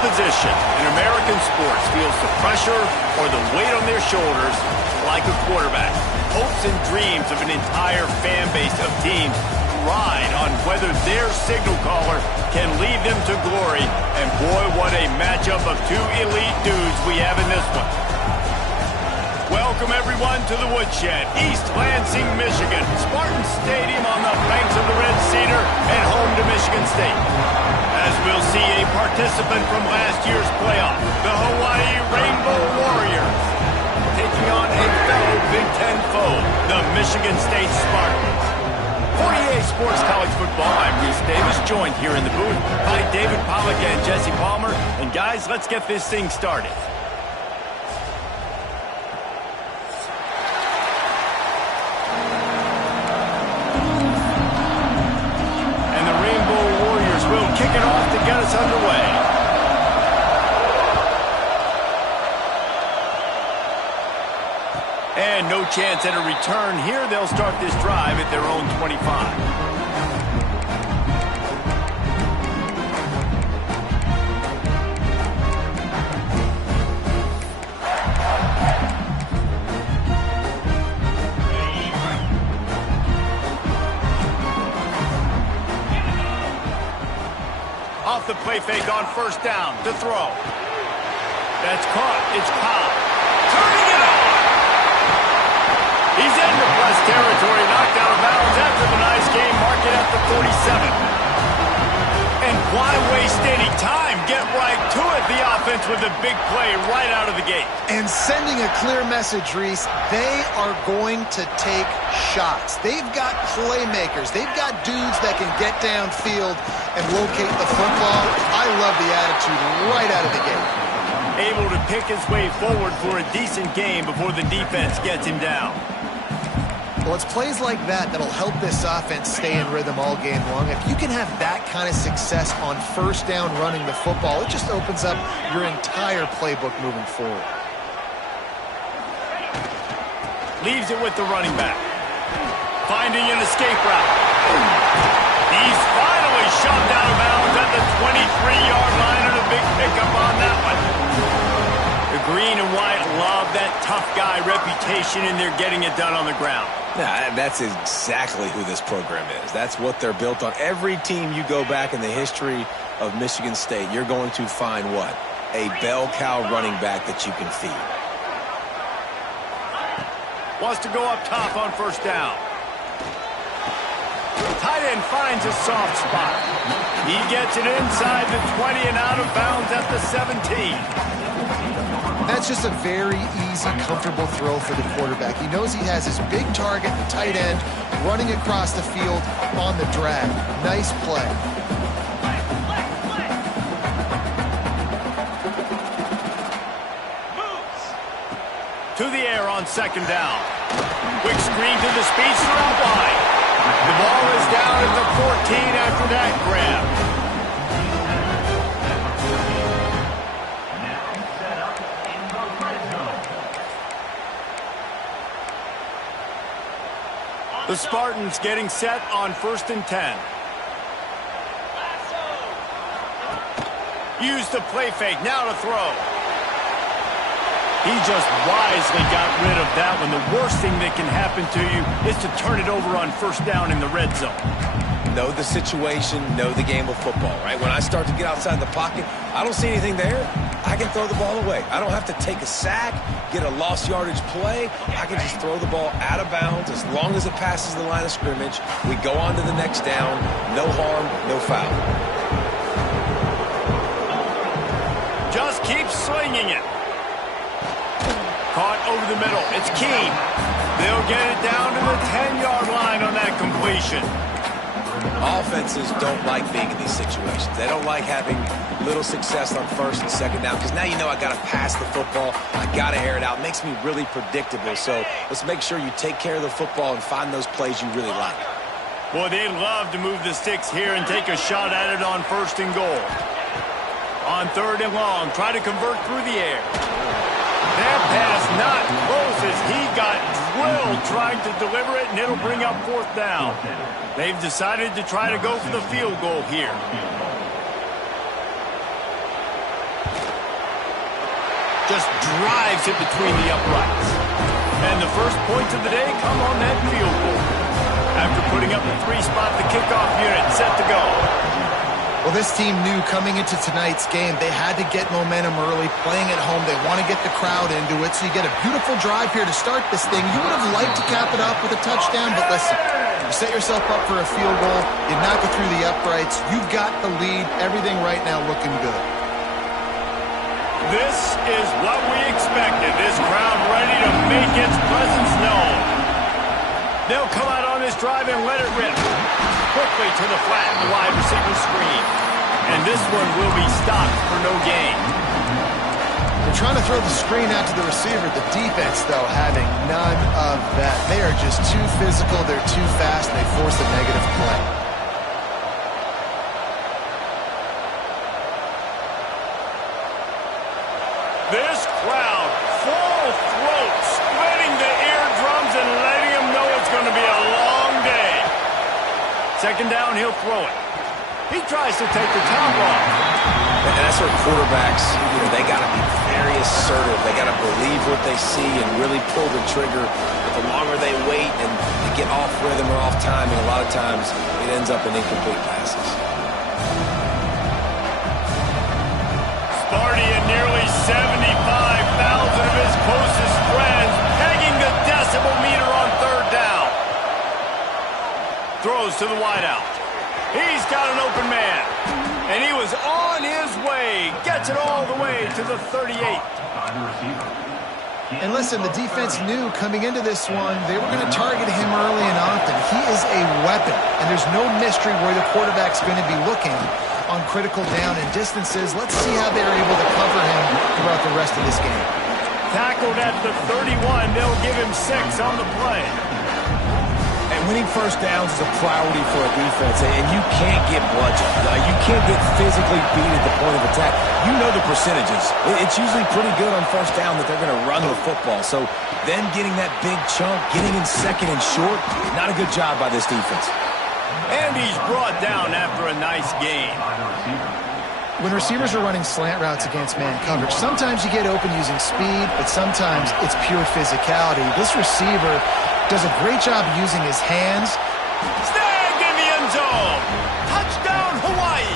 position in American sports feels the pressure or the weight on their shoulders like a quarterback. Hopes and dreams of an entire fan base of teams ride on whether their signal caller can lead them to glory. And boy, what a matchup of two elite dudes we have in this one. Welcome, everyone, to the Woodshed, East Lansing, Michigan. Spartan Stadium on the banks of the Red Cedar and home to Michigan State. As we'll see a participant from last year's playoff, the Hawaii Rainbow Warriors, taking on a fellow Big Ten foe, the Michigan State Spartans. For EA Sports College Football, I'm Reese Davis, joined here in the booth by David Pollack and Jesse Palmer. And guys, let's get this thing started. Kick it off to get us underway. And no chance at a return here. They'll start this drive at their own 25. Off the play fake on first down to throw. That's caught. It's Cobb. Turning it on. He's into plus territory, knocked out of bounds after the nice game. Mark it at the 47. And why waste any time? Get right to it. The offense with a big play right out of the gate. And sending a clear message, Reese, they are going to take shots. They've got playmakers. They've got dudes that can get downfield and locate the football. I love the attitude right out of the gate. Able to pick his way forward for a decent game before the defense gets him down. Well, it's plays like that that'll help this offense stay in rhythm all game long. If you can have that kind of success on first down running the football, it just opens up your entire playbook moving forward. Leaves it with the running back. Finding an escape route. He's finally shoved out of bounds at the 23-yard line, and a big pickup on that one. The green and white love that tough guy reputation, and they're getting it done on the ground. Nah, that's exactly who this program is. That's what they're built on. Every team you go back in the history of Michigan State, you're going to find what? A bell cow running back that you can feed. Wants to go up top on first down. Tight end finds a soft spot. He gets it inside the 20 and out of bounds at the 17. That's just a very easy, comfortable throw for the quarterback. He knows he has his big target, the tight end, running across the field on the drag. Nice play. To the air on second down. Quick screen to the speedster out wide. The ball is down at the 14 after that grab. The Spartans getting set on 1st and 10. Use the play fake, now to throw. He just wisely got rid of that one. The worst thing that can happen to you is to turn it over on first down in the red zone. Know the situation, know the game of football, right? When I start to get outside the pocket, I don't see anything there. I can throw the ball away. I don't have to take a sack, get a lost yardage play. I can just throw the ball out of bounds as long as it passes the line of scrimmage. We go on to the next down. No harm, no foul. Just keep slinging it. Caught over the middle. It's Keene. They'll get it down to the 10-yard line on that completion. Offenses don't like being in these situations. They don't like having little success on first and second down because now you know I got to pass the football. I got to air it out. It makes me really predictable. So let's make sure you take care of the football and find those plays you really like. Boy, they'd love to move the sticks here and take a shot at it on 1st and goal. On 3rd and long, try to convert through the air. That pass not close as he got drilled trying to deliver it, and it'll bring up 4th down. They've decided to try to go for the field goal here. just drives it between the uprights. And the first points of the day come on that field goal. After putting up a 3-spot, the kickoff unit set to go. Well, this team knew coming into tonight's game they had to get momentum early, playing at home. They want to get the crowd into it, so you get a beautiful drive here to start this thing. You would have liked to cap it off with a touchdown, but listen, you set yourself up for a field goal, you knock it through the uprights, you've got the lead, everything right now looking good. This is what we expected, this crowd ready to make its presence known. They'll come out on this drive and let it rip. Quickly to the flat, the wide receiver screen. And this one will be stopped for no gain. They're trying to throw the screen out to the receiver. The defense, though, having none of that. They are just too physical. They're too fast. They force a negative play. This crowd, full throat, splitting the eardrums and letting them know it's going to be a long day. Second down, he'll throw it. He tries to take the top off. And that's where quarterbacks, they got to be very assertive. They got to believe what they see and really pull the trigger. But the longer they wait and they get off rhythm or off timing, a lot of times it ends up in incomplete passes. Sparty and nearly 75,000 of his closest friends pegging the decibel meter on third down. Throws to the wideout. He's got an open man. And he was on his way. Gets it all the way to the 38. And listen, the defense knew coming into this one, they were going to target him early and often. He is a weapon. And there's no mystery where the quarterback's going to be looking on critical down and distances. Let's see how they're able to cover him throughout the rest of this game. Tackled at the 31. They'll give him 6 on the play. And winning first downs is a priority for a defense, and you can't get bludgeoned. You can't get physically beat at the point of attack. You know the percentages. It's usually pretty good on first down that they're going to run the football. So then getting that big chunk, getting in second and short, not a good job by this defense. And he's brought down after a nice gain. When receivers are running slant routes against man coverage, sometimes you get open using speed, but sometimes it's pure physicality. This receiver does a great job using his hands. Snagged in the end zone. Touchdown, Hawaii.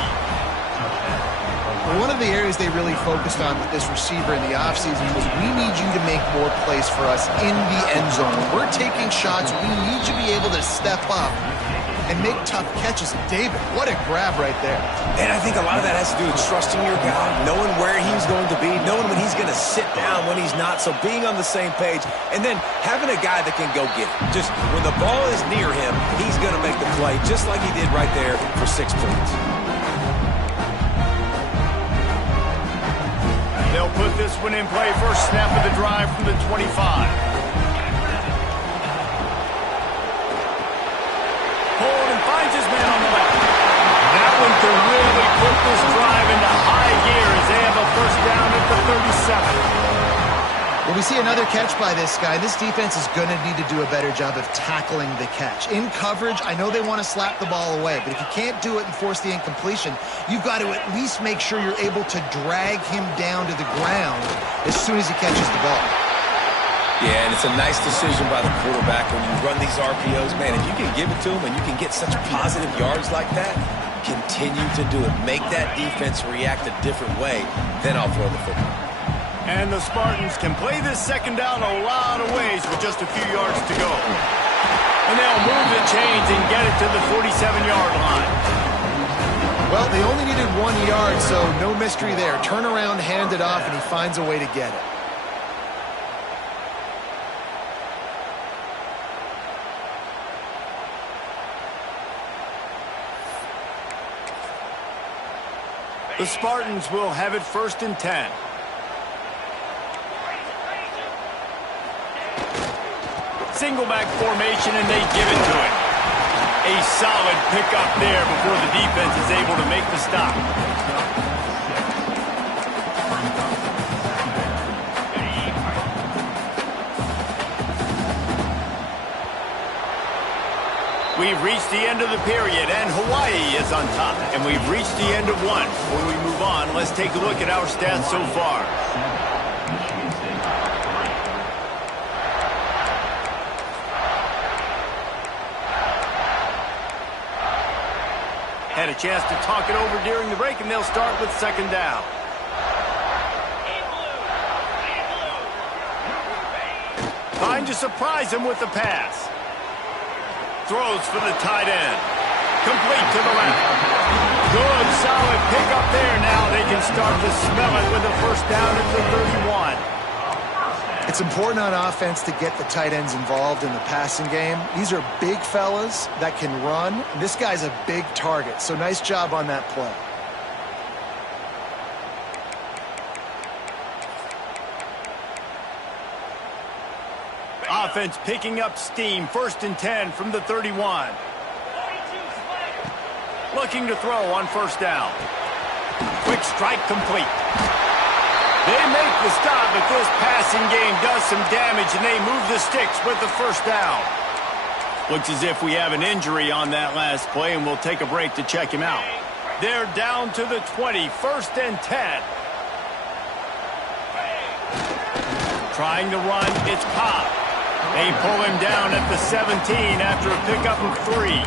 One of the areas they really focused on with this receiver in the offseason was we need you to make more plays for us in the end zone. When we're taking shots, we need you to be able to step up and make tough catches. David, what a grab right there. And I think a lot of that has to do with trusting your guy, knowing where he's going to be, knowing when he's going to sit down, when he's not, so being on the same page, and then having a guy that can go get it. Just when the ball is near him, he's going to make the play, just like he did right there for 6 points. They'll put this one in play. First snap of the drive from the 25. Finds his man on the left. That one could really put this drive into high gear as they have a first down at the 37. Well, we see another catch by this guy. This defense is going to need to do a better job of tackling the catch. In coverage, I know they want to slap the ball away, but if you can't do it and force the incompletion, you've got to at least make sure you're able to drag him down to the ground as soon as he catches the ball. Yeah, and it's a nice decision by the quarterback when you run these RPOs. Man, if you can give it to him and you can get such positive yards like that, continue to do it. Make that defense react a different way, then I'll throw the football. And the Spartans can play this second down a lot of ways with just a few yards to go. And they'll move the chains and get it to the 47-yard line. Well, they only needed 1 yard, so no mystery there. Turn around, hand it off, and he finds a way to get it. The Spartans will have it 1st and 10. Single back formation, and they give it to it. A solid pickup there before the defense is able to make the stop. We've reached the end of the period, and Hawaii is on top. And we've reached the end of one. Before we move on, let's take a look at our stats so far. Had a chance to talk it over during the break, and they'll start with second down. Trying to surprise him with the pass. Throws for the tight end. Complete to the left. Good, solid pickup there. Now they can start to smell it with a first down at the 31. It's important on offense to get the tight ends involved in the passing game. These are big fellas that can run. And this guy's a big target, so nice job on that play. Offense picking up steam. 1st and 10 from the 31. Looking to throw on first down. Quick strike complete. They make the stop, but this passing game does some damage, and they move the sticks with the first down. Looks as if we have an injury on that last play, and we'll take a break to check him out. They're down to the 20, 1st and 10. Trying to run, it's Cobb. They pull him down at the 17 after a pickup of 3.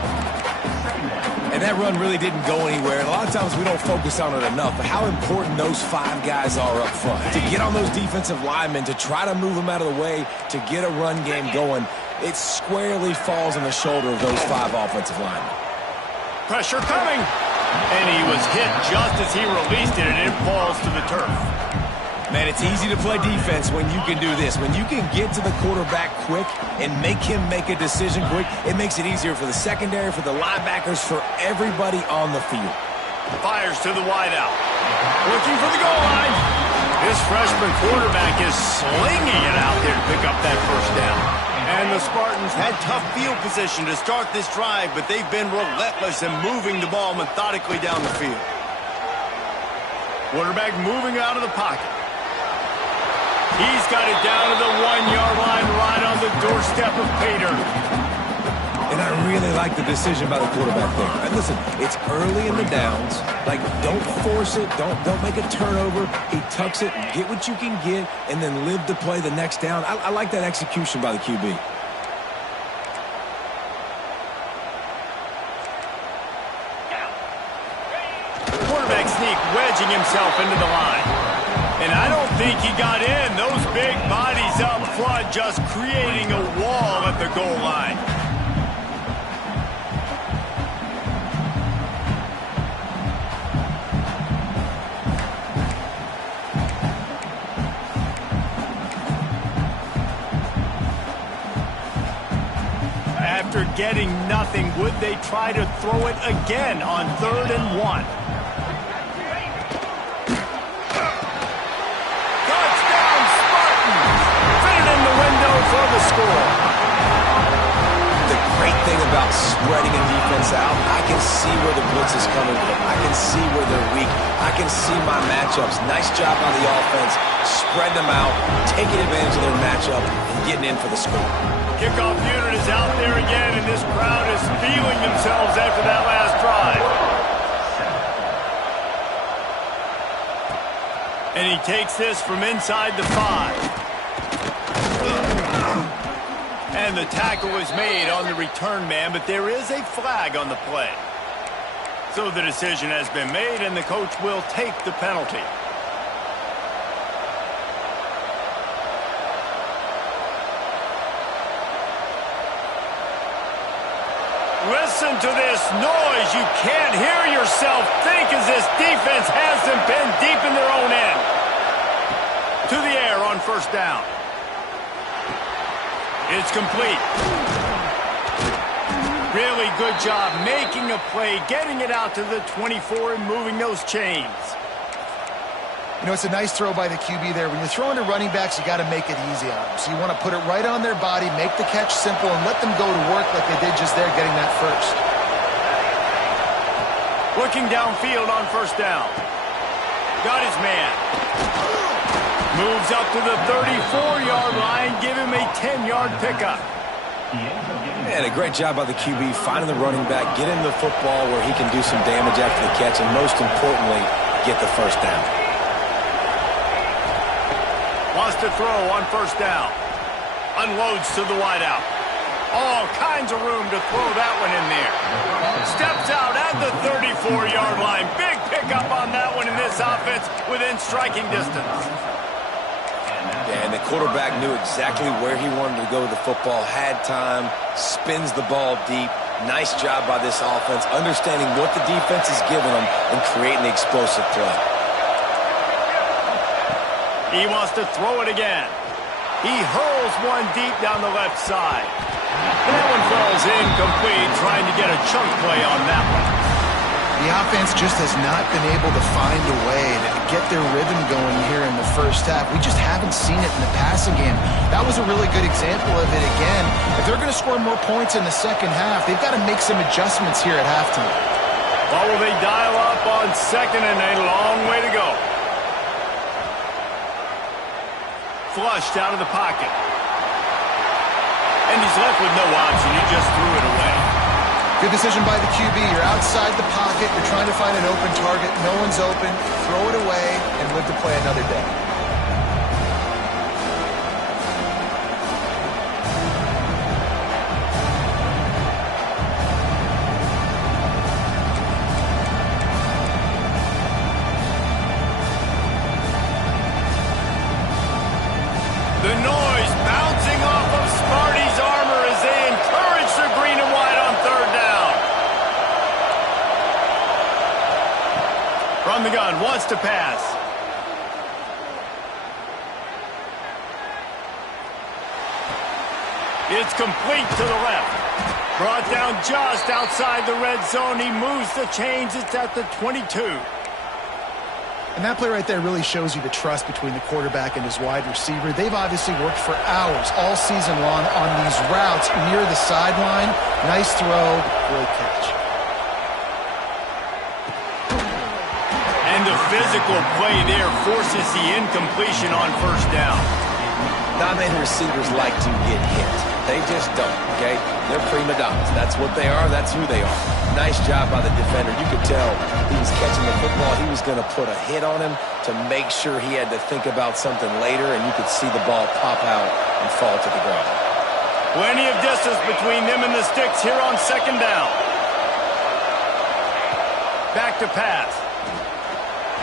And that run really didn't go anywhere. And a lot of times we don't focus on it enough, but how important those 5 guys are up front. To get on those defensive linemen, to try to move them out of the way, to get a run game going, it squarely falls on the shoulder of those 5 offensive linemen. Pressure coming. And he was hit just as he released it, and it falls to the turf. Man, it's easy to play defense when you can do this. When you can get to the quarterback quick and make him make a decision quick, it makes it easier for the secondary, for the linebackers, for everybody on the field. Fires to the wideout. Looking for the goal line. This freshman quarterback is slinging it out there to pick up that first down. And the Spartans had tough field position to start this drive, but they've been relentless in moving the ball methodically down the field. Quarterback moving out of the pocket. He's got it down to the 1-yard line, right on the doorstep of Pater. And I really like the decision by the quarterback there. And listen, it's early in the downs. Like, don't force it. Don't make a turnover. He tucks it, get what you can get, and then live to play the next down. I like that execution by the QB. Quarterback sneak, wedging himself into the line. And I don't think he got in. Those big bodies up front just creating a wall at the goal line. After getting nothing, would they try to throw it again on 3rd and 1? For the score. The great thing about spreading a defense out, I can see where the blitz is coming from. I can see where they're weak. I can see my matchups. Nice job on the offense. Spread them out, taking advantage of their matchup, and getting in for the score. Kickoff unit is out there again, and this crowd is feeling themselves after that last drive. And he takes this from inside the 5. And the tackle is made on the return man, but there is a flag on the play. So the decision has been made, and the coach will take the penalty. Listen to this noise. You can't hear yourself think as this defense hasn't been deep in their own end. To the air on first down. It's complete. Really good job making a play, getting it out to the 24 and moving those chains. You know, it's a nice throw by the QB there. When you're throwing to running backs, you got to make it easy on them. So you want to put it right on their body, make the catch simple, and let them go to work like they did just there, getting that first. Looking downfield on first down. Got his man. Moves up to the 34-yard line. Give him a 10-yard pickup. And a great job by the QB finding the running back, getting the football where he can do some damage after the catch, and most importantly, get the first down. Wants to throw on first down. Unloads to the wideout. All kinds of room to throw that one in there. Steps out at the 34-yard line. Big pickup on that one in this offense within striking distance. Yeah, and the quarterback knew exactly where he wanted to go with the football, had time, spins the ball deep. Nice job by this offense, understanding what the defense is giving them and creating the explosive play. He wants to throw it again. He hurls one deep down the left side. That one falls incomplete, trying to get a chunk play on that one. The offense just has not been able to find a way to get their rhythm going here in the first half. We just haven't seen it in the passing game. That was a really good example of it again. If they're going to score more points in the second half, they've got to make some adjustments here at halftime. What will they dial up on second and a long way to go? Flushed out of the pocket. And he's left with no option. He just threw it away. Good decision by the QB. You're outside the pocket. You're trying to find an open target. No one's open. Throw it away and live to play another day. The noise bouncing off of Sparty's armor as they encourage the green and white on third down. From the gun, wants to pass. It's complete to the left. Brought down just outside the red zone. He moves the chains. It's at the 22. And that play right there really shows you the trust between the quarterback and his wide receiver. They've obviously worked for hours all season long on these routes near the sideline. Nice throw, great catch. And the physical play there forces the incompletion on first down. Not many receivers like to get hit. They just don't, okay? They're prima donnas. That's what they are. That's who they are. Nice job by the defender. You could tell he was catching the football. He was going to put a hit on him to make sure he had to think about something later, and you could see the ball pop out and fall to the ground. Plenty of distance between them and the sticks here on second down. Back to pass.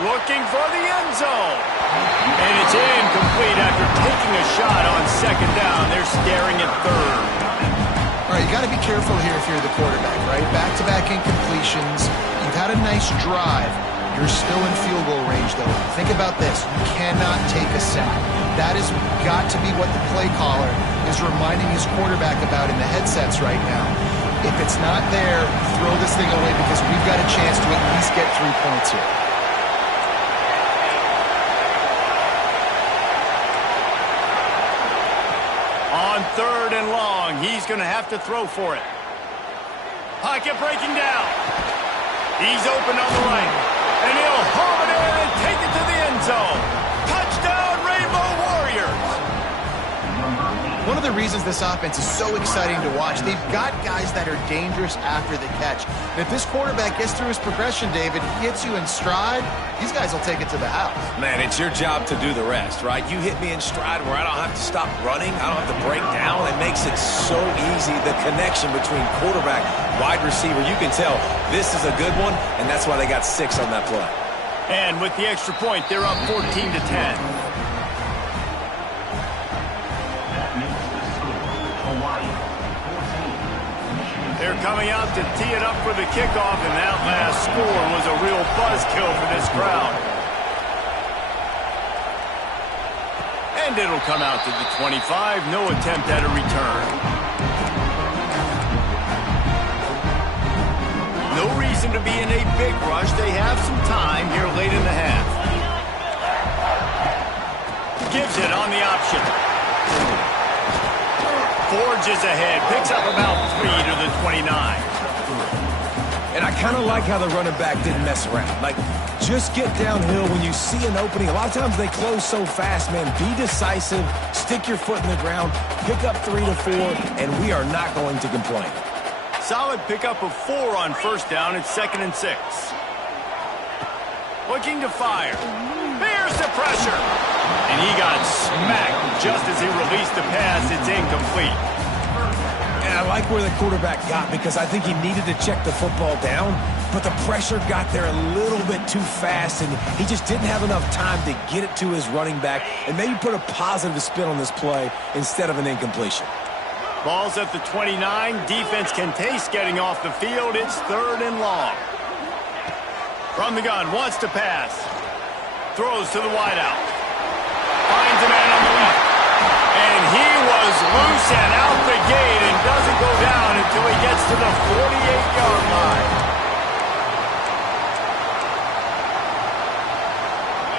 Looking for the end zone. And it's incomplete after taking a shot on second down. They're staring at third. All right, you got to be careful here if you're the quarterback, right? Back-to-back incompletions. You've had a nice drive. You're still in field goal range, though. Think about this. You cannot take a sack. That has got to be what the play caller is reminding his quarterback about in the headsets right now. If it's not there, throw this thing away because we've got a chance to at least get 3 points here. On third and long, he's going to have to throw for it. Pocket breaking down. He's open on the right. And he'll home it in and take it to the end zone. Touchdown, Rainbow Warriors. One of the reasons this offense is so exciting to watch, they've got guys that are dangerous after the catch. And if this quarterback gets through his progression, David, he hits you in stride, these guys will take it to the house. Man, it's your job to do the rest, right? You hit me in stride where I don't have to stop running. I don't have to break down. It makes it so easy. The connection between quarterback, wide receiver, you can tell this is a good one, and that's why they got 6 on that play. And with the extra point, they're up 14-10. They're coming out to tee it up for the kickoff, and that last score was a real buzzkill for this crowd. And it'll come out to the 25. No attempt at a return. No reason to be in a big rush. They have some time here late in the half. Gives it on the option. Forges ahead, picks up about 3 to the 29. And I kind of like how the running back didn't mess around. Like, just get downhill when you see an opening. A lot of times they close so fast, man. Be decisive, stick your foot in the ground, pick up 3 to 4, and we are not going to complain. Solid pickup of 4 on first down. It's 2nd and 6. Looking to fire. Here's the pressure. And he got smacked just as he released the pass. It's incomplete. And I like where the quarterback got because I think he needed to check the football down, but the pressure got there a little bit too fast, and he just didn't have enough time to get it to his running back and maybe put a positive spin on this play instead of an incompletion. Ball's at the 29. Defense can taste getting off the field. It's 3rd and long. From the gun, wants to pass. Throws to the wideout. Finds a man on the left. And he was loose and out the gate and doesn't go down until he gets to the 48-yard line.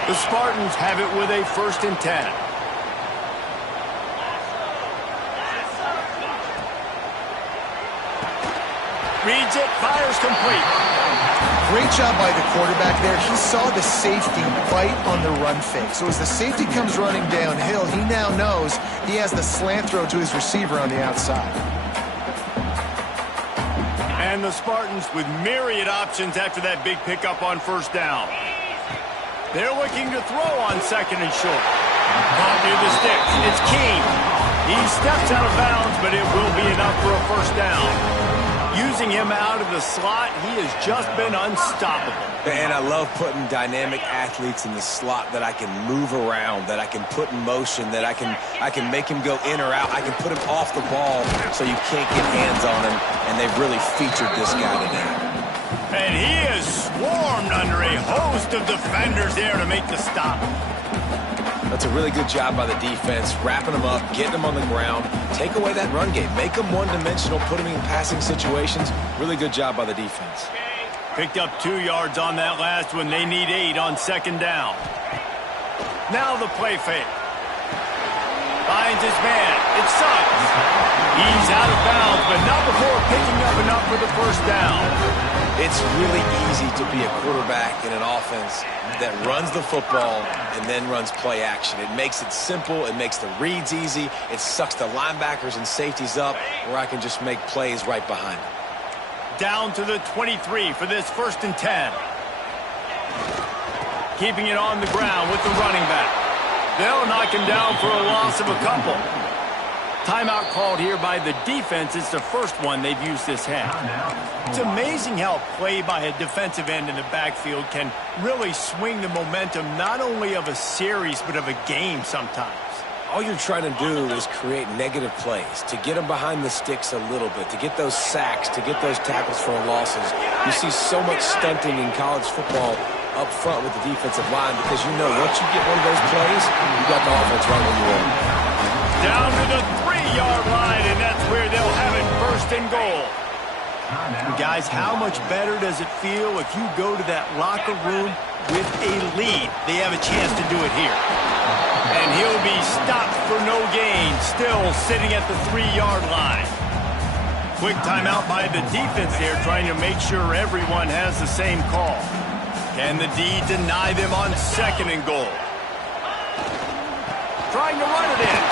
The Spartans have it with a 1st and 10. Reads it, fires complete. Great job by the quarterback there. He saw the safety bite on the run fake. So as the safety comes running downhill, he now knows he has the slant throw to his receiver on the outside. And the Spartans with myriad options after that big pickup on 1st down. They're looking to throw on 2nd and short. Caught near the sticks. It's King. He steps out of bounds, but it will be enough for a 1st down. Using him out of the slot, he has just been unstoppable. And I love putting dynamic athletes in the slot that I can move around, that I can put in motion, that I can make him go in or out. I can put him off the ball so you can't get hands on him, and they've really featured this guy today. And he is swarmed under a host of defenders there to make the stop. That's a really good job by the defense, wrapping them up, getting them on the ground, take away that run game, make them one-dimensional, put them in passing situations. Really good job by the defense. Picked up 2 yards on that last one. They need 8 on 2nd down. Now the play fake. Finds his man. It's Suggs. He's out of bounds, but not before picking up enough for the 1st down. It's really easy to be a quarterback in an offense that runs the football and then runs play action. It makes it simple. It makes the reads easy. It sucks the linebackers and safeties up where I can just make plays right behind them. Down to the 23 for this 1st and 10. Keeping it on the ground with the running back. They'll knock him down for a loss of a couple. Timeout called here by the defense. It's the 1st one they've used this half. It's amazing how play by a defensive end in the backfield can really swing the momentum not only of a series but of a game sometimes. All you're trying to do is create negative plays, to get them behind the sticks a little bit, to get those sacks, to get those tackles for losses. You see so much stunting in college football up front with the defensive line because you know once you get one of those plays, you got the offense right where you want. Down to the 3-yard line, and that's where they'll have it 1st and goal. Guys, how much better does it feel if you go to that locker room with a lead? They have a chance to do it here. And he'll be stopped for no gain, still sitting at the 3-yard line. Quick timeout by the defense there, trying to make sure everyone has the same call. Can the D deny them on 2nd and goal? Trying to run it in.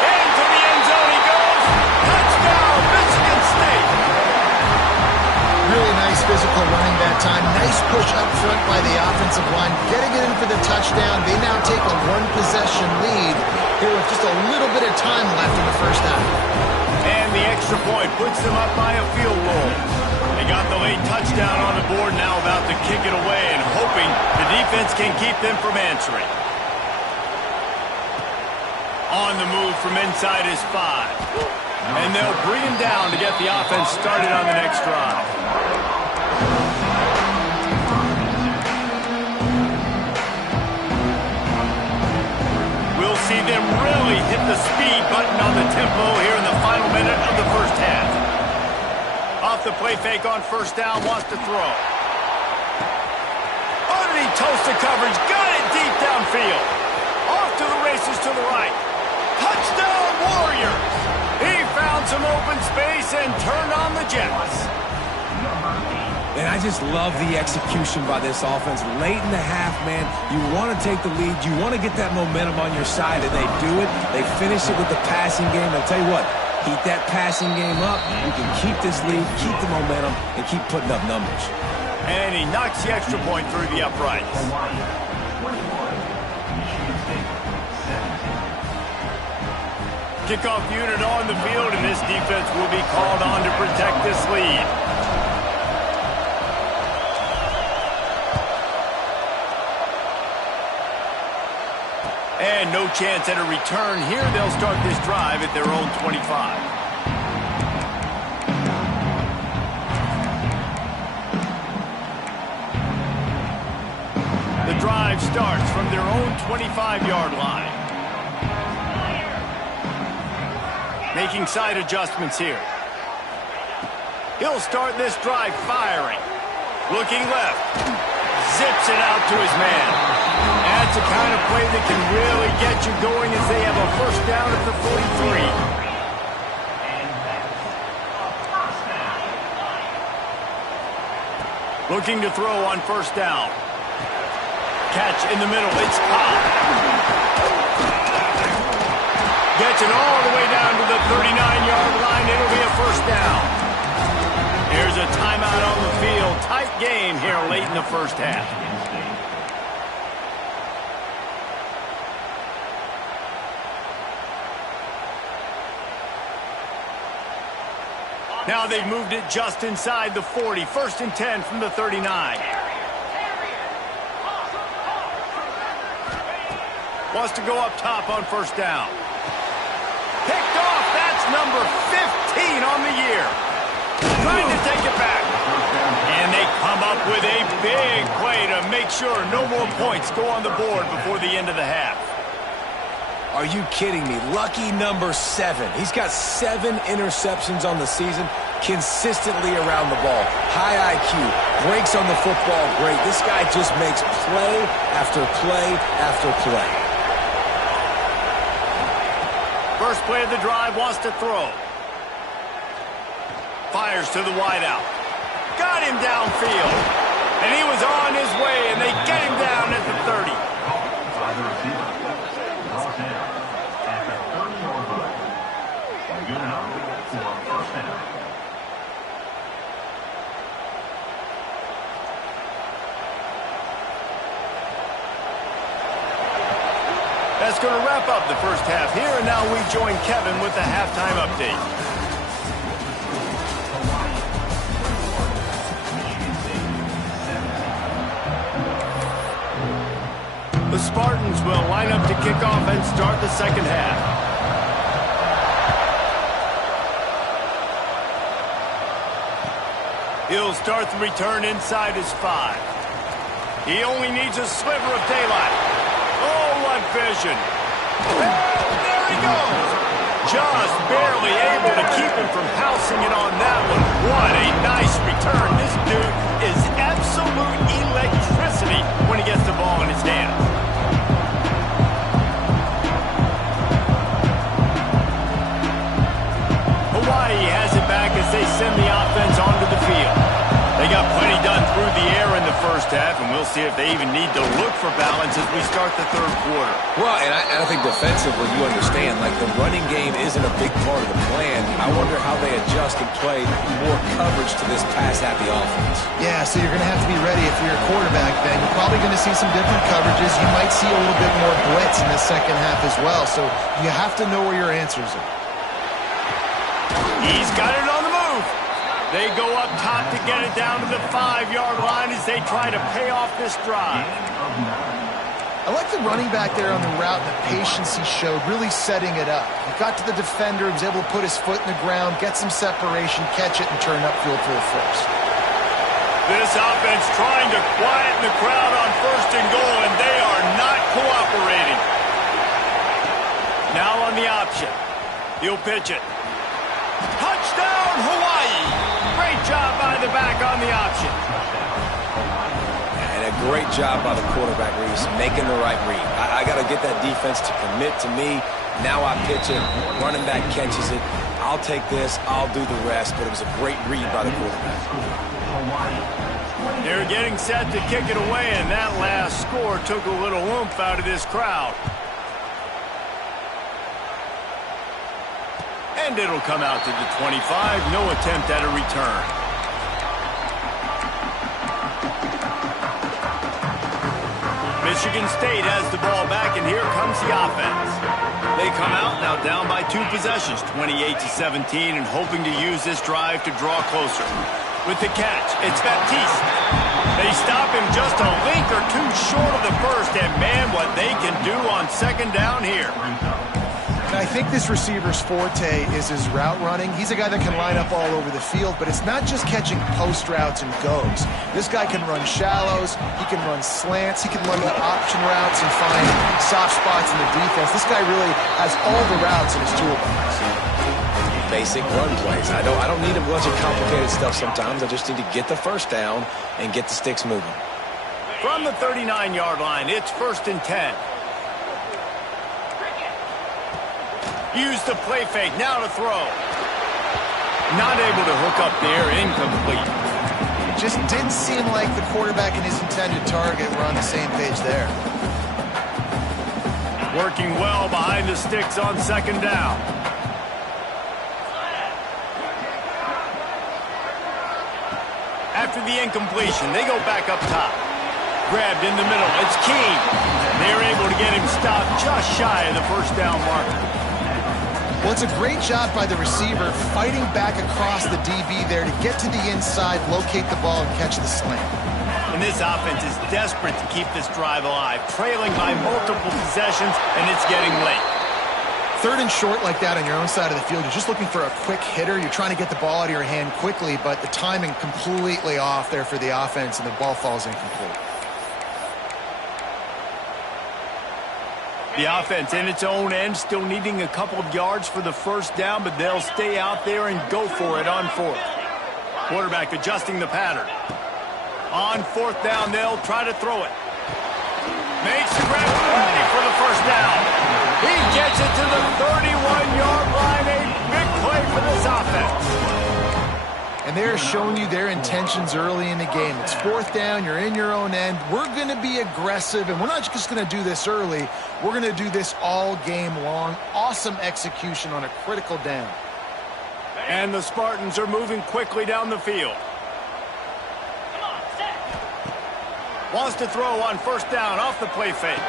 Into the end zone he goes. Touchdown, Michigan State. Really nice physical running that time. Nice push up front by the offensive line. Getting it in for the touchdown. They now take a 1-possession lead here with just a little bit of time left in the 1st half. And the extra point puts them up by a field goal. They got the late touchdown on the board, now about to kick it away and hoping the defense can keep them from answering. On the move from inside his 5. And they'll bring him down to get the offense started on the next drive. We'll see them really hit the speed button on the tempo here in the final minute of the 1st half. Off the play fake on 1st down, wants to throw. Underneath toasted coverage, got it deep downfield. Off to the races to the right. Touchdown, Warriors! He found some open space and turned on the Jets. And I just love the execution by this offense. Late in the half, man, you want to take the lead. You want to get that momentum on your side, and they do it. They finish it with the passing game. I'll tell you what, keep that passing game up. You can keep this lead, keep the momentum, and keep putting up numbers. And he knocks the extra point through the uprights. Kickoff unit on the field, and this defense will be called on to protect this lead. And no chance at a return here. They'll start this drive at their own 25. The drive starts from their own 25-yard line. Making side adjustments here. He'll start this drive firing. Looking left. Zips it out to his man. That's the kind of play that can really get you going as they have a first down at the 43. Looking to throw on first down. Catch in the middle. It's caught. Gets it all the way down to the 39-yard line. It'll be a first down. Here's a timeout on the field. Tight game here late in the first half. Now they've moved it just inside the 40. First and 10 from the 39. Wants to go up top on first down. Picked off. That's number 15 on the year. Trying to take it back. And they come up with a big play to make sure no more points go on the board before the end of the half. Are you kidding me? Lucky number 7. He's got 7 interceptions on the season, consistently around the ball. High IQ, breaks on the football great. This guy just makes play after play after play. First play of the drive, wants to throw. Fires to the wideout. Got him downfield. And he was on his way, and they get him down at the 30. That's going to wrap up the first half here, and now we join Kevin with the halftime update. The Spartans will line up to kick off and start the second half. He'll start the return inside his 5. He only needs a sliver of daylight. Oh, what vision. And there he goes. Just barely able to keep him from housing it on that one. What a nice return. This dude is absolute electricity when he gets the ball in his hand. Hawaii has it back as they send the offense onto the field. They got plenty done through the air in the first half, and we'll see if they even need to look for balance as we start the third quarter. Well, and I think defensively, you understand, like the running game isn't a big part of the plan. I wonder how they adjust and play more coverage to this pass-happy offense. Yeah, so you're going to have to be ready if you're a quarterback then. You're probably going to see some different coverages. You might see a little bit more blitz in the second half as well, so you have to know where your answers are. He's got it on the move. They go up top to get it down to the 5-yard line as they try to pay off this drive. I like the running back there on the route, the patience he showed, really setting it up. He got to the defender, he was able to put his foot in the ground, get some separation, catch it, and turn upfield for a first. This offense trying to quieten the crowd on first and goal, and they are not cooperating. Now on the option. He'll pitch it. Touchdown, Hawaii! Great job by the back on the option. And a great job by the quarterback, Reese, making the right read. I got to get that defense to commit to me. Now I pitch it. Running back catches it. I'll take this. I'll do the rest. But it was a great read by the quarterback. They're getting set to kick it away, and that last score took a little oomph out of this crowd. And it'll come out to the 25. No attempt at a return. Michigan State has the ball back, and here comes the offense. They come out now down by 2 possessions, 28-17, and hoping to use this drive to draw closer. With the catch, it's Baptiste. They stop him just a link or two short of the first, and man, what they can do on second down here. I think this receiver's forte is his route running. He's a guy that can line up all over the field, but it's not just catching post routes and goes. This guy can run shallows, he can run slants, he can run the option routes and find soft spots in the defense. This guy really has all the routes in his toolbox. Basic run plays. I don't need a bunch of complicated stuff sometimes. I just need to get the first down and get the sticks moving. From the 39-yard line, it's 1st and 10. Use the play fake, now to throw. Not able to hook up there, incomplete. It just didn't seem like the quarterback and his intended target were on the same page there. Working well behind the sticks on second down. After the incompletion, they go back up top. Grabbed in the middle, it's King. They're able to get him stopped just shy of the first down marker. Well, it's a great job by the receiver fighting back across the DB there to get to the inside, locate the ball, and catch the slant. And this offense is desperate to keep this drive alive, trailing by multiple possessions, and it's getting late. 3rd and short like that on your own side of the field, you're just looking for a quick hitter. You're trying to get the ball out of your hand quickly, but the timing completely off there for the offense, and the ball falls incomplete. The offense in its own end still needing a couple of yards for the first down, but they'll stay out there and go for it on 4th. Quarterback adjusting the pattern. On 4th down, they'll try to throw it. Makes the grab, ready for the first down. He gets it to the 31-yard line. A big play for this offense. And they're showing you their intentions early in the game. It's 4th down, you're in your own end. We're going to be aggressive, and we're not just going to do this early. We're going to do this all game long. Awesome execution on a critical down. And the Spartans are moving quickly down the field. Wants to throw on 1st down off the play fake.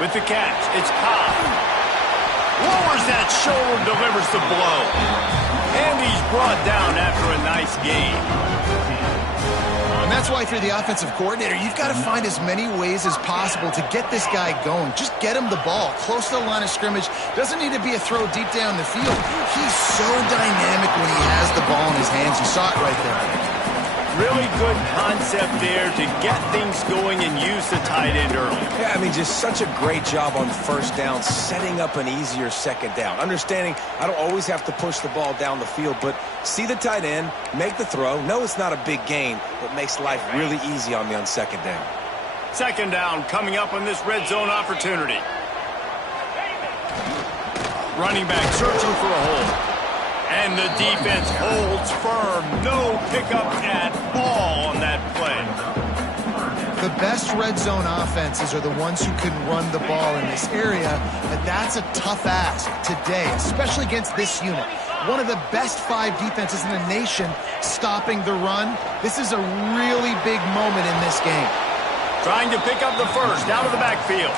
With the catch, it's Cobb. Lowers that shoulder, delivers the blow. And he's brought down after a nice gain. And that's why if you're the offensive coordinator, you've got to find as many ways as possible to get this guy going. Just get him the ball close to the line of scrimmage. Doesn't need to be a throw deep down the field. He's so dynamic when he has the ball in his hands. You saw it right there. Really good concept there to get things going and use the tight end early. Yeah, I mean, just such a great job on 1st down, setting up an easier second down. Understanding I don't always have to push the ball down the field, but see the tight end, make the throw. No, it's not a big gain, but makes life really easy on me on second down. Second down coming up on this red zone opportunity. Running back searching for a hole. And the defense holds firm. No pickup at all on that play. The best red zone offenses are the ones who can run the ball in this area, but that's a tough ask today, especially against this unit. One of the best 5 defenses in the nation stopping the run. This is a really big moment in this game. Trying to pick up the first out of the backfield.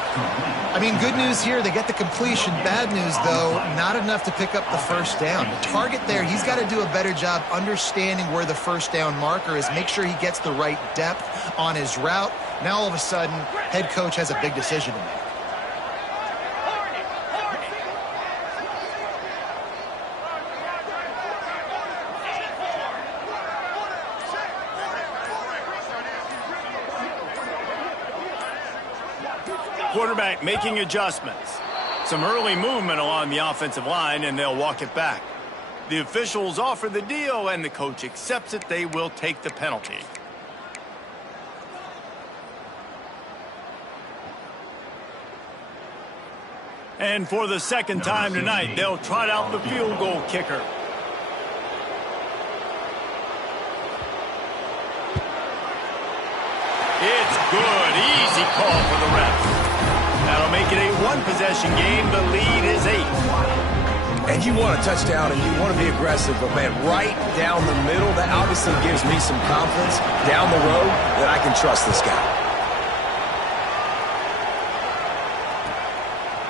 I mean, good news here, they get the completion. Bad news, though, not enough to pick up the first down. The target there, he's got to do a better job understanding where the first down marker is, make sure he gets the right depth on his route. Now, all of a sudden, head coach has a big decision to make. Quarterback making adjustments. Some early movement along the offensive line, and they'll walk it back. The officials offer the deal, and the coach accepts it. They will take the penalty. And for the second time tonight, they'll trot out the field goal kicker. It's good. Easy call for the ref. That'll make it a 1-possession game. The lead is 8. And you want a touchdown and you want to be aggressive, but man, right down the middle, that obviously gives me some confidence down the road that I can trust this guy.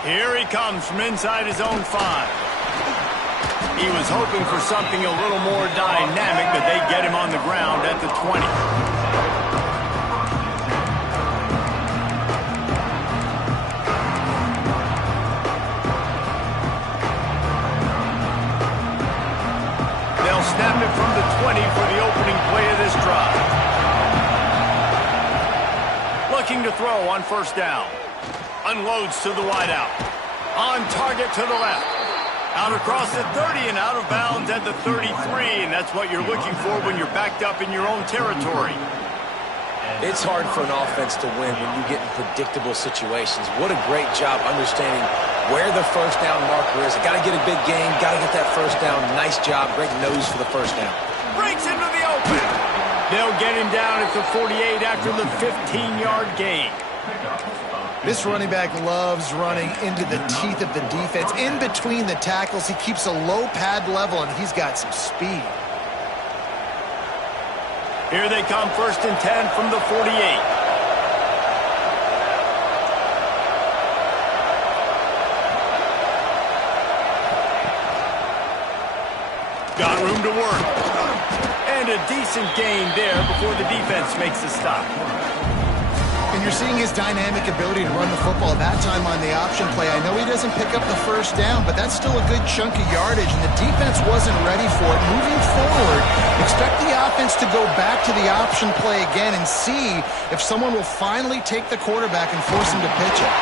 Here he comes from inside his own 5. He was hoping for something a little more dynamic, but they get him on the ground at the 20. They'll snap it from the 20 for the opening play of this drive. Looking to throw on first down. Unloads to the wideout. On target to the left. Out across the 30 and out of bounds at the 33, and that's what you're looking for when you're backed up in your own territory. It's hard for an offense to win when you get in predictable situations. What a great job understanding where the first down marker is. Got to get a big gain, got to get that first down. Nice job, great nose for the first down. Breaks into the open. They'll get him down at the 48 after the 15-yard gain. This running back loves running into the teeth of the defense. In between the tackles, he keeps a low pad level, and he's got some speed. Here they come, 1st and 10 from the 48. Got room to work. And a decent gain there before the defense makes the stop. And you're seeing his dynamic ability to run the football that time on the option play. I know he doesn't pick up the first down, but that's still a good chunk of yardage, and the defense wasn't ready for it. Moving forward, expect the offense to go back to the option play again and see if someone will finally take the quarterback and force him to pitch it.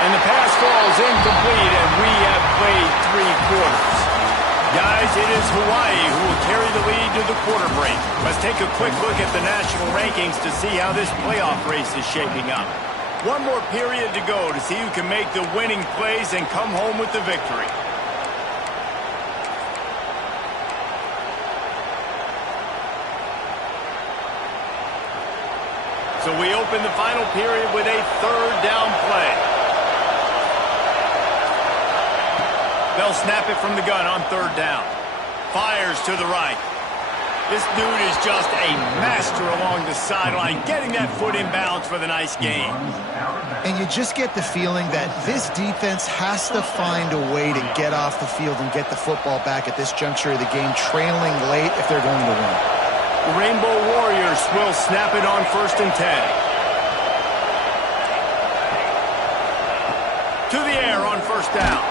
And the pass falls incomplete, and we have played 3 quarters. Guys, it is Hawaii who will carry the lead to the quarter break. Let's take a quick look at the national rankings to see how this playoff race is shaping up. One more period to go to see who can make the winning plays and come home with the victory. So we open the final period with a 3rd down play. They'll snap it from the gun on 3rd down. Fires to the right. This dude is just a master along the sideline, getting that foot in bounds for the nice gain. And you just get the feeling that this defense has to find a way to get off the field and get the football back at this juncture of the game, trailing late if they're going to win. The Rainbow Warriors will snap it on 1st and 10. To the air on 1st down.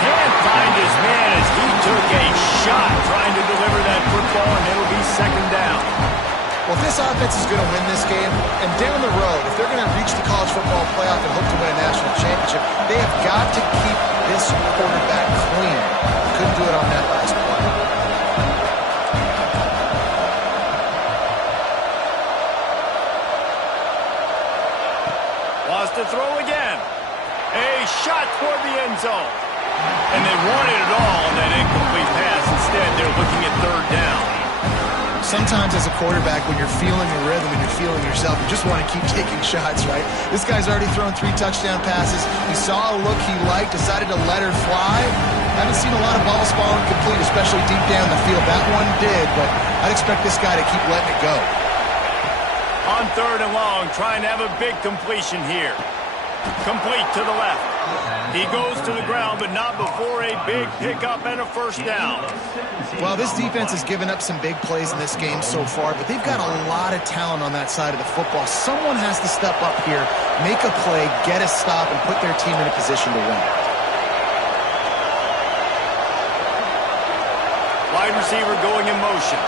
Can't find his man as he took a shot trying to deliver that football, and it'll be 2nd down. Well, if this offense is going to win this game, and down the road, if they're going to reach the college football playoff and hope to win a national championship, they have got to keep this quarterback clean. Couldn't do it on that last play. Wants to throw again. A shot toward the end zone. And they wanted it all on that incomplete pass. Instead, they're looking at 3rd down. Sometimes as a quarterback, when you're feeling the rhythm and you're feeling yourself, you just want to keep taking shots, right? This guy's already thrown 3 touchdown passes. He saw a look he liked, decided to let her fly. Haven't seen a lot of balls falling complete, especially deep down the field. That one did, but I'd expect this guy to keep letting it go. On 3rd and long, trying to have a big completion here. Complete to the left. He goes to the ground, but not before a big pickup and a 1st down. Well, this defense has given up some big plays in this game so far, but they've got a lot of talent on that side of the football. Someone has to step up here, make a play, get a stop, and put their team in a position to win. Wide receiver going in motion.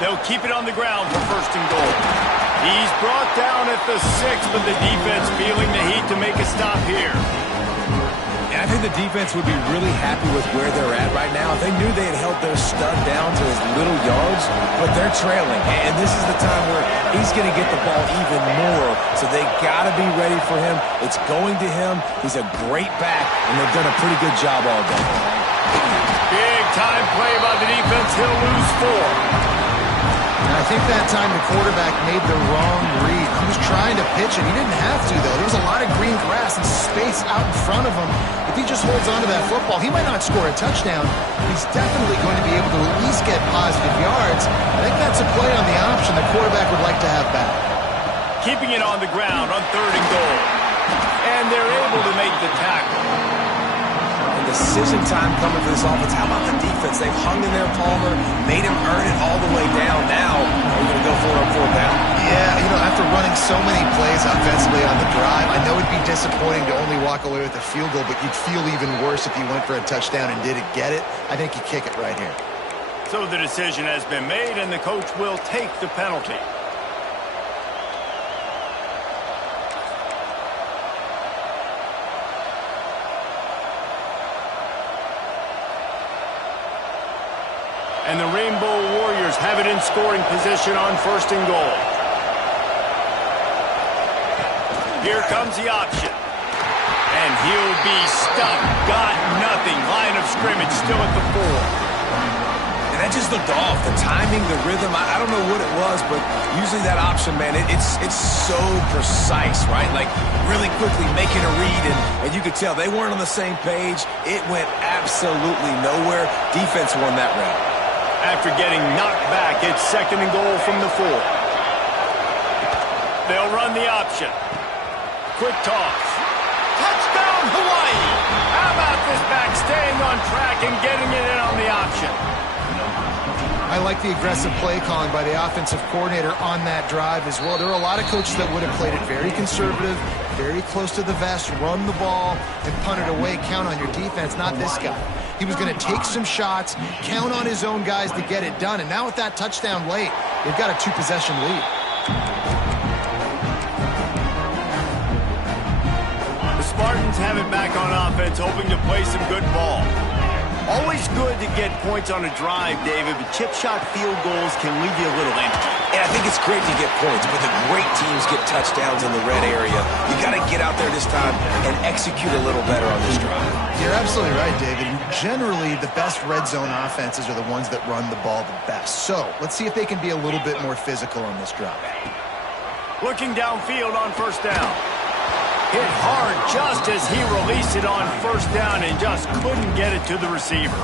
They'll keep it on the ground for 1st and goal. He's brought down at the 6, but the defense feeling the heat to make a stop here. And I think the defense would be really happy with where they're at right now. If they knew they had held their stud down to his little yards, but they're trailing. And this is the time where he's going to get the ball even more. So they got to be ready for him. It's going to him. He's a great back, and they've done a pretty good job all day. Big time play by the defense. He'll lose 4. And I think that time the quarterback made the wrong read. He was trying to pitch it. He didn't have to, though. There was a lot of green grass and space out in front of him. If he just holds on to that football, he might not score a touchdown. He's definitely going to be able to at least get positive yards. I think that's a play on the option the quarterback would like to have back. Keeping it on the ground on 3rd and goal. the tackle. And decision time coming for this offense. How about the defense? They've hung in there, Palmer, made him earn it all the way down. Now, are you going to go for it on fourth down? Yeah, you know, after running so many plays offensively on the drive, I know it'd be disappointing to only walk away with a field goal, but you'd feel even worse if you went for a touchdown and didn't get it. I think you kick it right here. So the decision has been made, and the coach will take the penalty. And the Rainbow Warriors have it in scoring position on 1st and goal. Here comes the option. And he'll be stuffed. Got nothing. Line of scrimmage still at the 4. And that just looked off. The timing, the rhythm, I don't know what it was, but usually that option, man, it's so precise, right? Like really quickly making a read, and you could tell they weren't on the same page. It went absolutely nowhere. Defense won that round. After getting knocked back, it's 2nd and goal from the 4. They'll run the option. Quick toss. Touchdown, Hawaii! How about this back staying on track and getting it in on the option? I like the aggressive play calling by the offensive coordinator on that drive as well. There are a lot of coaches that would have played it very conservative, very close to the vest, run the ball, and punt it away, count on your defense, not this guy. He was going to take some shots, count on his own guys to get it done. And now with that touchdown late, they've got a 2-possession lead. The Spartans have it back on offense, hoping to play some good ball. Always good to get points on a drive, David, but chip shot field goals can leave you a little empty. And I think it's great to get points, but the great teams get touchdowns in the red area. You got to get out there this time and execute a little better on this drive. You're absolutely right, David. Generally, the best red zone offenses are the ones that run the ball the best. So let's see if they can be a little bit more physical on this drive. Looking downfield on 1st down. Hit hard just as he released it on 1st down and just couldn't get it to the receiver.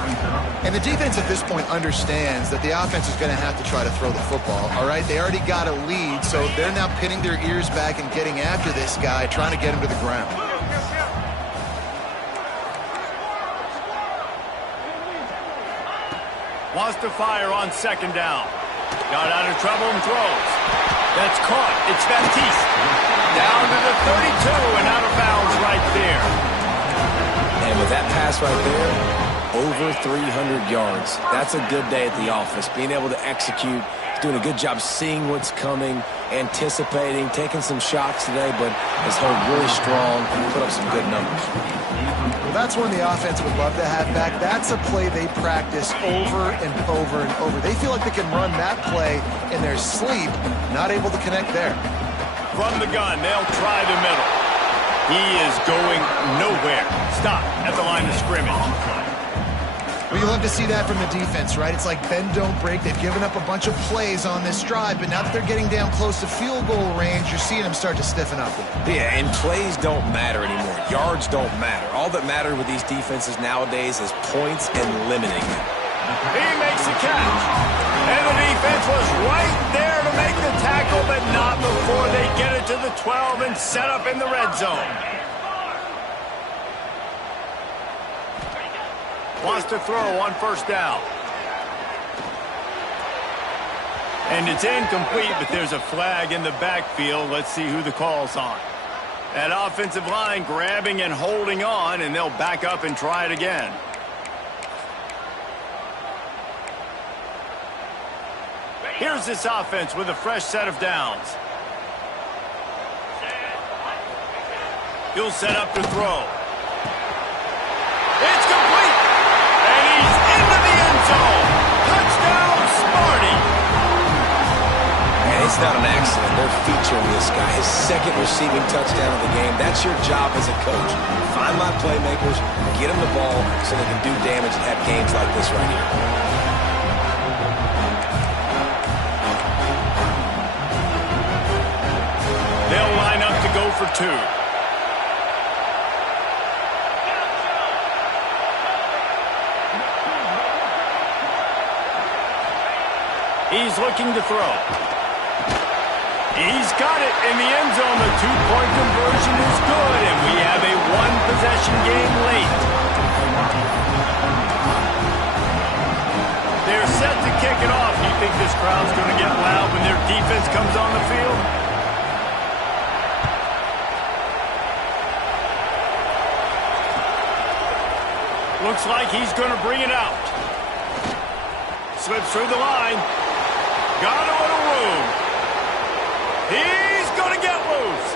And the defense at this point understands that the offense is going to have to try to throw the football, all right? They already got a lead, so they're now pinning their ears back and getting after this guy, trying to get him to the ground. Wants to fire on 2nd down. Got out of trouble and throws. That's caught. It's Baptiste. Down to the 32 and out of bounds right there. And with that pass right there, over 300 yards. That's a good day at the office. Being able to execute, he's doing a good job seeing what's coming, anticipating, taking some shots today, but has held really strong and put up some good numbers. Well, that's one the offense would love to have back. That's a play they practice over and over and over. They feel like they can run that play in their sleep, not able to connect there. From the gun, they'll try the middle. He is going nowhere. Stop at the line of scrimmage. Well, you love to see that from the defense, right? It's like bend, don't break. They've given up a bunch of plays on this drive, but now that they're getting down close to field goal range, you're seeing them start to stiffen up. Yeah, and plays don't matter anymore. Yards don't matter. All that matters with these defenses nowadays is points and limiting them. He makes the catch. And the defense was right there to make the tackle, but not before they get it to the 12 and set up in the red zone. Wants to throw on 1st down. And it's incomplete, but there's a flag in the backfield. Let's see who the call's on. That offensive line grabbing and holding on, and they'll back up and try it again. Here's this offense with a fresh set of downs. He'll set up to throw. It's complete. And he's into the end zone. Touchdown, Sparty. And it's not an accident. They're featuring this guy. His 2nd receiving touchdown of the game. That's your job as a coach. Find my playmakers, get them the ball so they can do damage and have games like this right here. They'll line up to go for 2. He's looking to throw. He's got it in the end zone. The 2-point conversion is good, and we have a 1-possession possession game late. They're set to kick it off. Do you think this crowd's going to get loud when their defense comes on the field? Looks like he's going to bring it out. Slips through the line. Got a little room. He's going to get loose.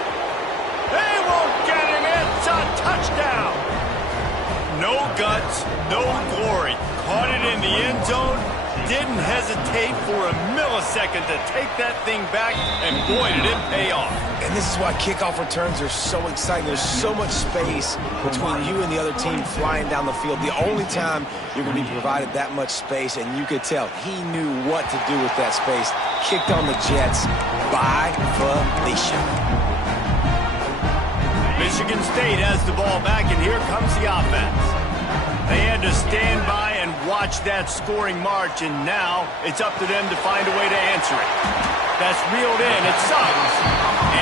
They won't get him. It's a touchdown. No guts, no glory. Caught it in the end zone. Didn't hesitate for a millisecond to take that thing back, and boy, did it pay off. And this is why kickoff returns are so exciting. There's so much space between you and the other team flying down the field. The only time you're going to be provided that much space, and you could tell he knew what to do with that space. Kicked on the Jets by Felicia. Michigan State has the ball back, and here comes the offense. They had to stand by and watch that scoring march, and now it's up to them to find a way to answer it. That's reeled in. It sucks.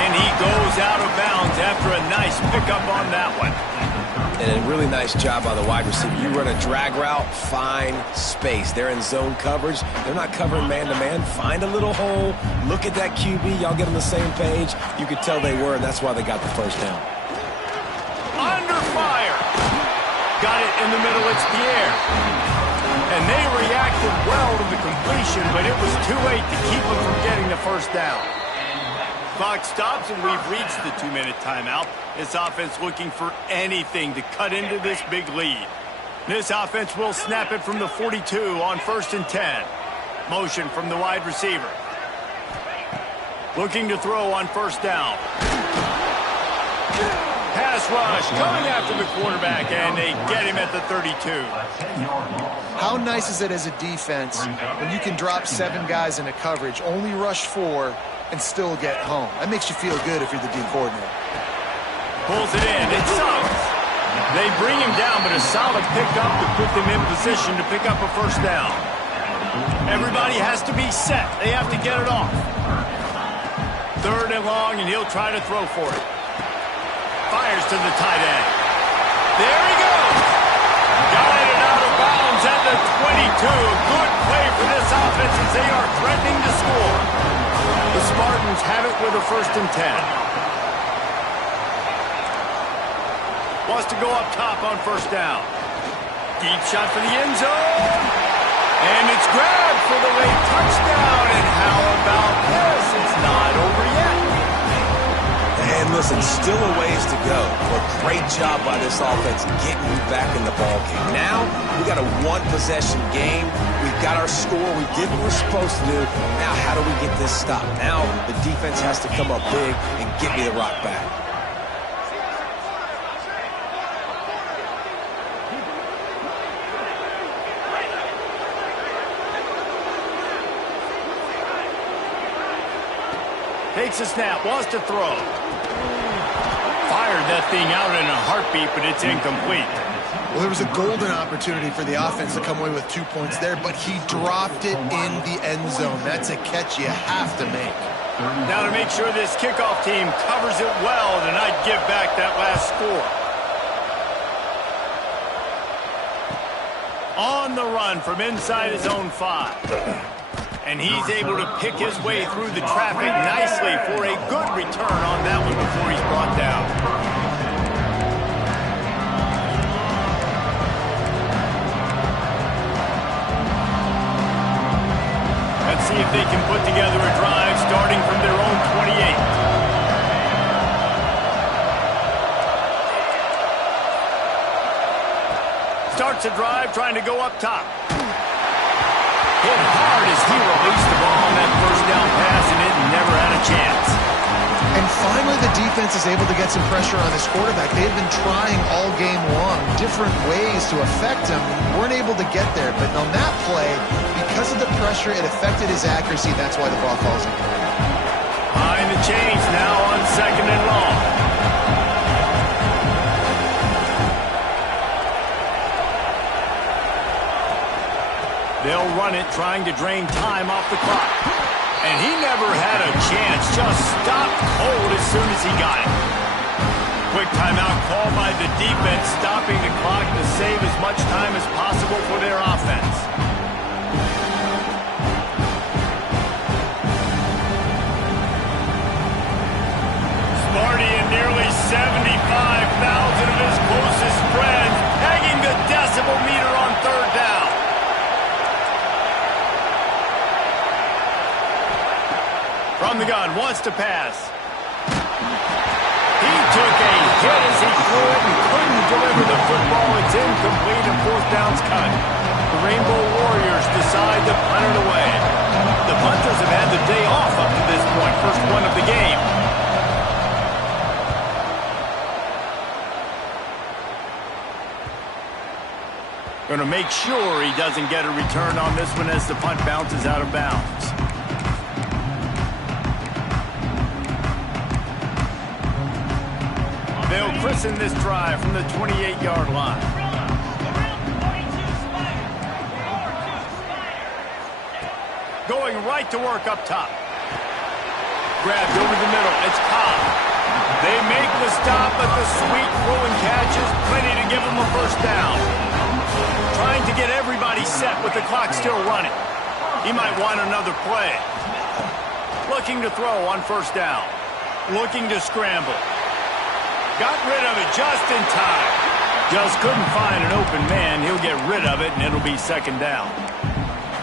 And he goes out of bounds after a nice pickup on that one. And a really nice job by the wide receiver. You run a drag route, find space. They're in zone coverage. They're not covering man-to-man. Find a little hole. Look at that QB. Y'all get on the same page. You could tell they were, and that's why they got the first down. Under fire. Got it in the middle. It's Pierre. And they reacted well to the completion, but it was too late to keep them from getting the first down. Clock stops, and we've reached the 2-minute timeout. This offense looking for anything to cut into this big lead. This offense will snap it from the 42 on 1st and 10. Motion from the wide receiver. Looking to throw on 1st down. Pass rush coming after the quarterback, and they get him at the 32. How nice is it as a defense when you can drop 7 guys into coverage, only rush 4, and still get home? That makes you feel good if you're the D coordinator. Pulls it in. It sucks. They bring him down, but a solid pickup to put them in position to pick up a first down. Everybody has to be set. They have to get it off. 3rd and long, and he'll try to throw for it. Fires to the tight end. There he goes. Got it out of bounds at the 22. Good play for this offense as they are threatening to score. The Spartans have it with a 1st and 10. Wants to go up top on 1st down. Deep shot for the end zone. And it's grabbed for the late touchdown. And how about this? It's not over yet. And listen, still a ways to go. But great job by this offense getting you back in the ballgame. Now, we got a 1-possession game. We've got our score. We did what we're supposed to do. Now, how do we get this stopped? Now, the defense has to come up big and get me the rock back. Takes a snap, wants to throw. Fired that thing out in a heartbeat, but it's incomplete. Well, there was a golden opportunity for the offense to come away with 2 points there, but he dropped it in the end zone. That's a catch you have to make. Now to make sure this kickoff team covers it well, then I'd give back that last score. On the run from inside his own 5. And he's able to pick his way through the traffic nicely for a good return on that one before he's brought down. Let's see if they can put together a drive starting from their own 28. Starts a drive trying to go up top. Hit hard as he released the ball on that 1st down pass, and it never had a chance. And finally, the defense is able to get some pressure on this quarterback. They've been trying all game long different ways to affect him. Weren't able to get there, but on that play, because of the pressure, it affected his accuracy. That's why the ball falls in. Behind the chains now on 2nd and long. They'll run it, trying to drain time off the clock. And he never had a chance. Just stopped cold as soon as he got it. quick timeout called by the defense, stopping the clock to save as much time as possible for their offense. Smarty and nearly 75,000 of his closest friends hanging the decibel meter on third down. From the gun, wants to pass. He took a hit as he threw it and couldn't deliver the football. It's incomplete and fourth down's cut. The Rainbow Warriors decide to punt it away. The punters have had the day off up to this point, first one of the game. Going to make sure he doesn't get a return on this one as the punt bounces out of bounds. They'll christen this drive from the 28-yard line. Going right to work up top. Grabbed over the middle. It's Cobb. They make the stop, but the sweet throw and catch is plenty to give them a first down. Trying to get everybody set with the clock still running. He might want another play. Looking to throw on first down. Looking to scramble. Got rid of it just in time. Just couldn't find an open man. He'll get rid of it, and it'll be second down.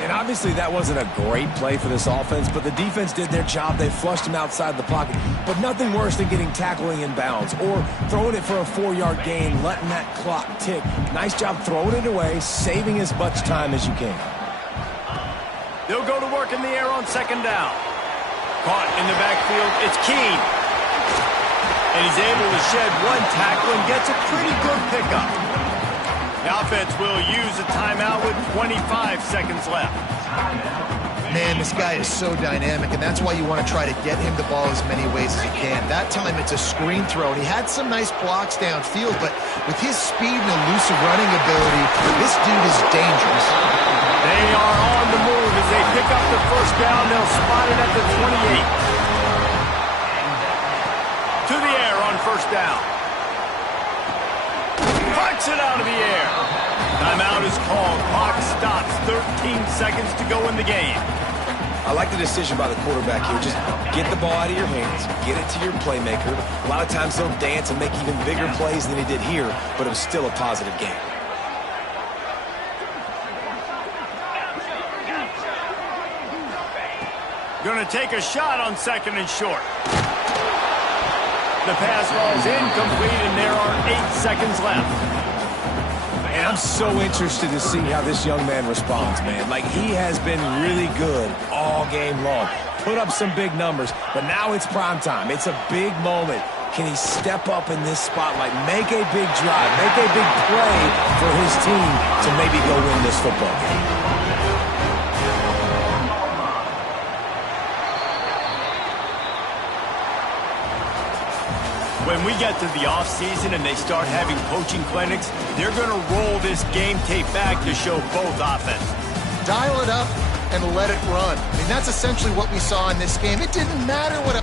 And obviously that wasn't a great play for this offense, but the defense did their job. They flushed him outside the pocket. But nothing worse than getting tackling in bounds or throwing it for a 4-yard gain, letting that clock tick. Nice job throwing it away, saving as much time as you can. They'll go to work in the air on second down. Caught in the backfield. It's Keene. And he's able to shed one tackle and gets a pretty good pickup. The offense will use a timeout with 25 seconds left. Man, this guy is so dynamic, and that's why you want to try to get him the ball as many ways as you can. That time it's a screen throw, and he had some nice blocks downfield, but with his speed and elusive running ability, this dude is dangerous. They are on the move as they pick up the first down. They'll spot it at the 28. To the air on first down. Punts it out of the air. Timeout is called. Clock stops. 13 seconds to go in the game. I like the decision by the quarterback here. Just get the ball out of your hands, get it to your playmaker. A lot of times he'll dance and make even bigger plays than he did here, but it was still a positive game. Going to take a shot on second and short. The pass falls incomplete, and there are 8 seconds left. And I'm so interested to see how this young man responds, man. Like, he has been really good all game long. Put up some big numbers, but now it's prime time. It's a big moment. Can he step up in this spotlight, make a big drive, make a big play for his team to maybe go win this football game? When we get to the offseason and they start having coaching clinics, they're going to roll this game tape back to show both offenses. Dial it up and let it run. I mean, that's essentially what we saw in this game. It didn't matter what